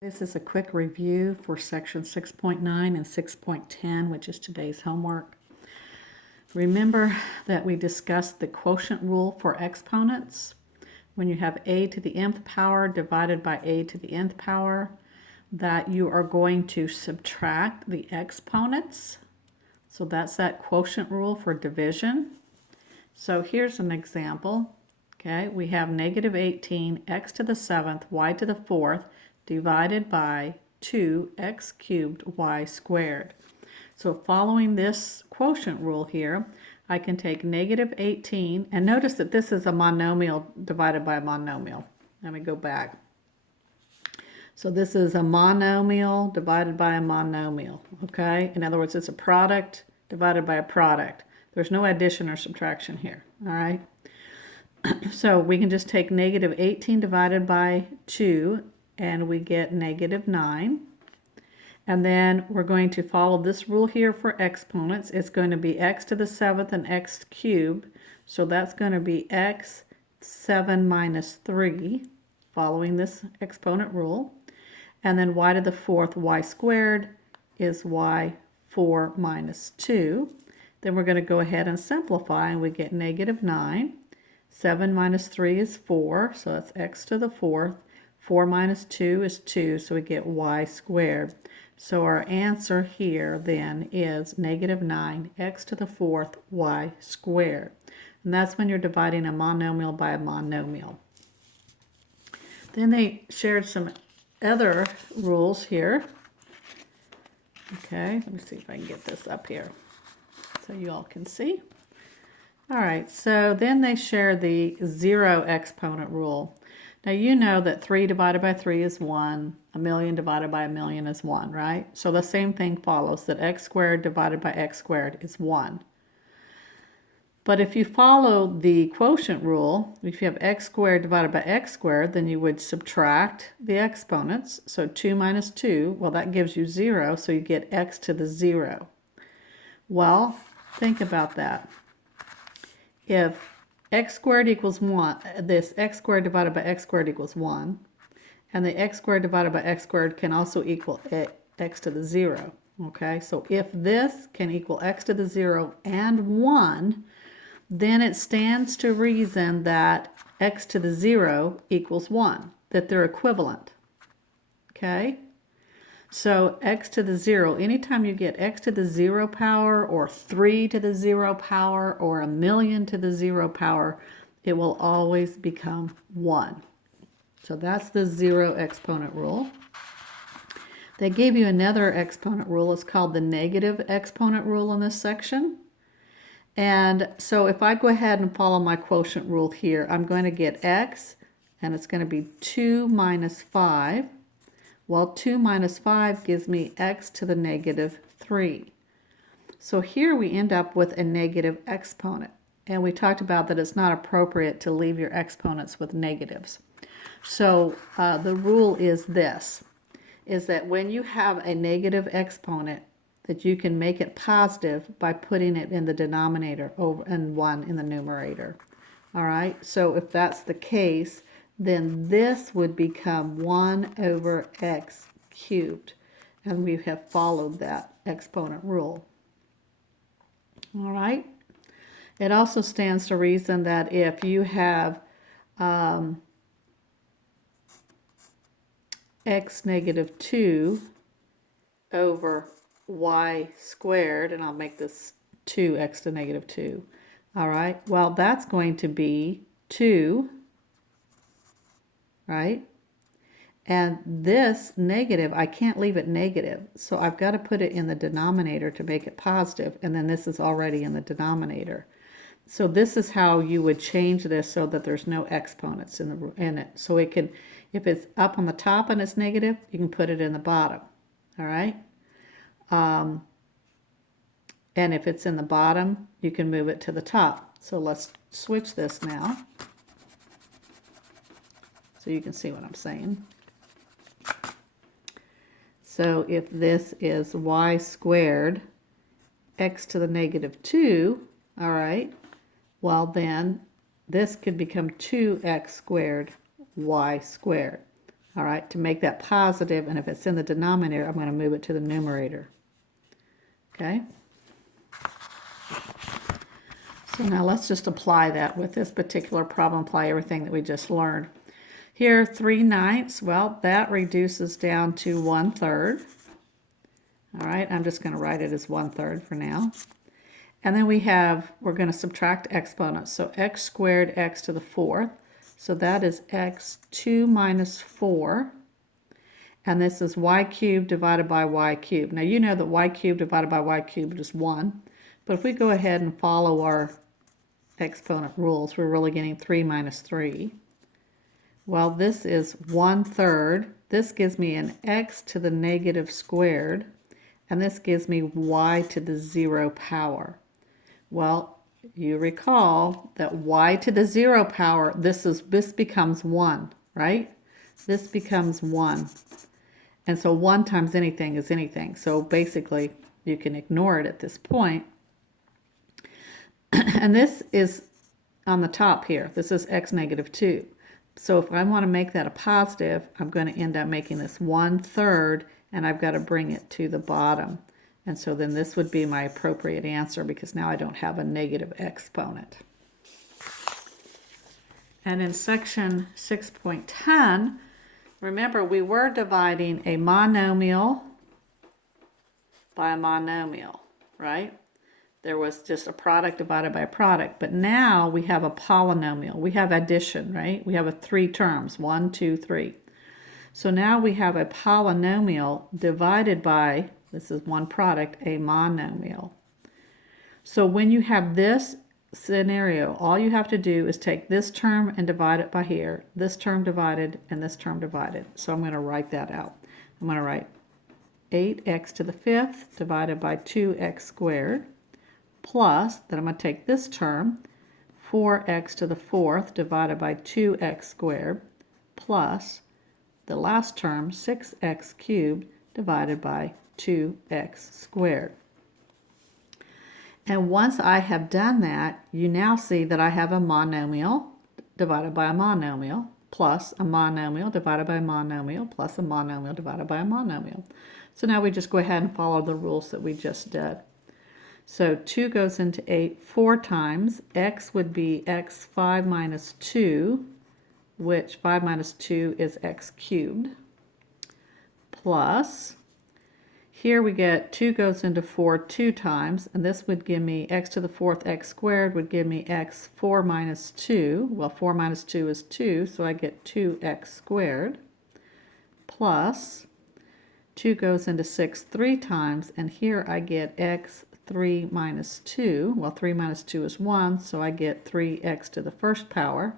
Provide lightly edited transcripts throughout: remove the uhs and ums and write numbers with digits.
This is a quick review for section 6.9 and 6.10, which is today's homework. Remember that we discussed the quotient rule for exponents. When you have a to the nth power divided by a to the nth power, that you are going to subtract the exponents. So that's that quotient rule for division. So here's an example. Okay, we have negative 18 x to the 7th y to the 4th divided by 2x cubed y squared. So following this quotient rule here, I can take negative 18, and notice that this is a monomial divided by a monomial. Let me go back. So this is a monomial divided by a monomial, okay? In other words, it's a product divided by a product. There's no addition or subtraction here, all right? So we can just take negative 18 divided by 2, and we get negative 9. And then we're going to follow this rule here for exponents. It's going to be x to the 7th and x cubed. So that's going to be x 7 minus 3, following this exponent rule. And then y to the 4th, y squared, is y 4 minus 2. Then we're going to go ahead and simplify, and we get negative 9. 7 minus 3 is 4, so that's x to the 4th. 4 minus 2 is 2, so we get y squared. So our answer here then is negative 9 x to the 4th y squared. And that's when you're dividing a monomial by a monomial. Then they shared some other rules here. Okay, let me see if I can get this up here so you all can see. All right, so then they share the zero exponent rule. Now you know that 3 divided by 3 is 1, a million divided by a million is 1, right? So the same thing follows, that x squared divided by x squared is 1. But if you follow the quotient rule, if you have x squared divided by x squared, then you would subtract the exponents. So 2 minus 2, well, that gives you 0, so you get x to the 0. Well, think about that. If x squared equals 1, this x squared divided by x squared equals 1, and the x squared divided by x squared can also equal x to the 0. Okay, so if this can equal x to the 0 and 1, then it stands to reason that x to the 0 equals 1, that they're equivalent. Okay? So x to the 0, anytime you get x to the 0 power or 3 to the 0 power or a million to the 0 power, it will always become 1. So that's the zero exponent rule. They gave you another exponent rule. It's called the negative exponent rule in this section. And so if I go ahead and follow my quotient rule here, I'm going to get x, and it's going to be 2 minus 5. Well, 2 minus 5 gives me x to the negative 3. So here we end up with a negative exponent. And we talked about that it's not appropriate to leave your exponents with negatives. So the rule is this, is that when you have a negative exponent, that you can make it positive by putting it in the denominator over and 1 in the numerator. All right, so if that's the case, then this would become 1 over x cubed. And we have followed that exponent rule. All right. It also stands to reason that if you have x negative 2 over y squared, and I'll make this 2x to negative 2. All right, well, that's going to be 2, right? And this negative, I can't leave it negative, so I've got to put it in the denominator to make it positive, and then this is already in the denominator. So this is how you would change this so that there's no exponents in it. So it can, if it's up on the top and it's negative, you can put it in the bottom. All right. And if it's in the bottom, you can move it to the top. So let's switch this now, so you can see what I'm saying. So if this is y squared x to the negative 2, all right, well then this could become 2x squared y squared. all right, to make that positive, and if it's in the denominator, I'm going to move it to the numerator. Okay? So now let's just apply that with this particular problem, apply everything that we just learned. Here, 3/9, well, that reduces down to 1/3. All right, I'm just going to write it as 1/3 for now. And then we're going to subtract exponents. So x squared x to the 4th. So that is x2 minus 4. And this is y cubed divided by y cubed. Now you know that y cubed divided by y cubed is 1. But if we go ahead and follow our exponent rules, we're really getting 3 minus 3. Well, this is 1/3. This gives me an x to the negative squared. And this gives me y to the 0 power. Well, you recall that y to the 0 power, this becomes 1, right? This becomes 1. And so 1 times anything is anything. So basically, you can ignore it at this point. And this is on the top here. This is x negative 2. So if I want to make that a positive, I'm going to end up making this 1/3, and I've got to bring it to the bottom. And so then this would be my appropriate answer, because now I don't have a negative exponent. And in section 6.10, remember we were dividing a monomial by a monomial, right? There was just a product divided by a product. But now we have a polynomial. We have addition, right? We have 3 terms, 1, 2, 3. So now we have a polynomial divided by, this is one product, a monomial. So when you have this scenario, all you have to do is take this term and divide it by here, this term divided, and this term divided. So I'm going to write that out. I'm going to write 8x to the 5th divided by 2x squared, plus, then I'm going to take this term, 4x to the 4th divided by 2x squared, plus the last term, 6x cubed divided by 2x squared. And once I have done that, you now see that I have a monomial divided by a monomial, plus a monomial divided by a monomial, plus a monomial divided by a monomial. So now we just go ahead and follow the rules that we just did. So 2 goes into 8 4 times. X would be x5 minus 2, which 5 minus 2 is x cubed, plus, here we get 2 goes into 4 2 times, and this would give me x to the 4th x squared would give me x4 minus 2. Well, 4 minus 2 is 2, so I get 2x squared, plus 2 goes into 6 3 times, and here I get x3 minus 2. Well, 3 minus 2 is 1, so I get 3x to the 1st power.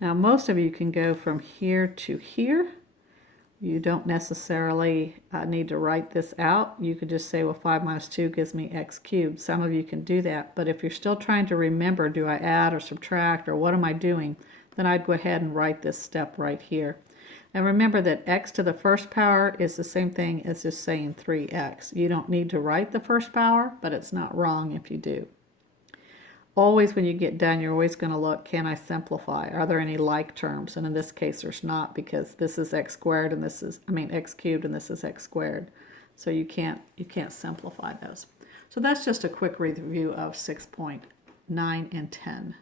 Now, most of you can go from here to here. You don't necessarily need to write this out. You could just say, well, 5 minus 2 gives me x cubed. Some of you can do that. But if you're still trying to remember, do I add or subtract or what am I doing, then I'd go ahead and write this step right here. And remember that x to the 1st power is the same thing as just saying 3x. You don't need to write the 1st power, but it's not wrong if you do. Always when you get done, you're always going to look, can I simplify? Are there any like terms? And in this case, there's not, because this is x squared and this is, x cubed and this is x squared. So you can't simplify those. So that's just a quick review of 6.9 and 10.